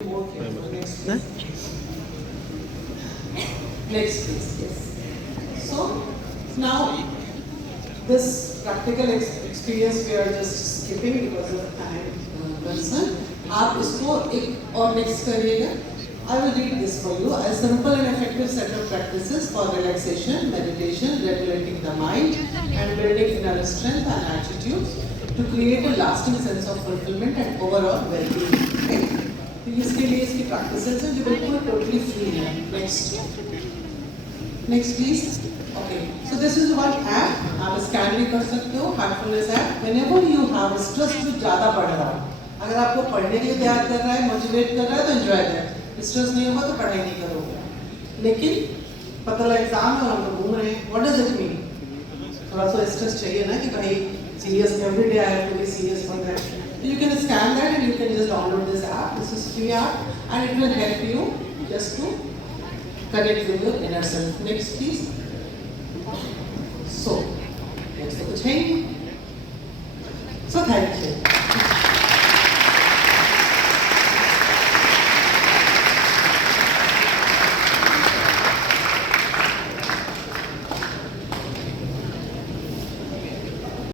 Next, please. Yes. So now this practical experience we are just skipping because of time concern. आप इसको एक और next करिएगा. I will read this for you. A simple and effective set of practices for relaxation, meditation, regulating the mind, and building inner strength and attitudes to create a lasting sense of fulfillment and overall well-being. Okay? तो इसके लिए इसकी practices हैं जो बिल्कुल totally free हैं. Next please. Okay. So this is one app. आप scan भी कर सकते हो. Mindfulness app. Whenever you have stress जो ज़्यादा बढ़ रहा हो, अगर आपको पढ़ने के लिए तैयार कर रहा है, मोटिवेट कर रहा है तो enjoy that. स्ट्रेस नहीं होगा तो पढ़ाई नहीं करोगे. लेकिन पता लगा एग्जाम है और हम तो घूम रहे हैं. What does it mean? थोड़ा सा स्ट्रेस चाहिए ना कि भाई serious every day I have to be serious for that. So you can scan that and you can just download this app. This is free app and it will help you just to connect with your inner self. Next please. So, next कुछ है. So thank you.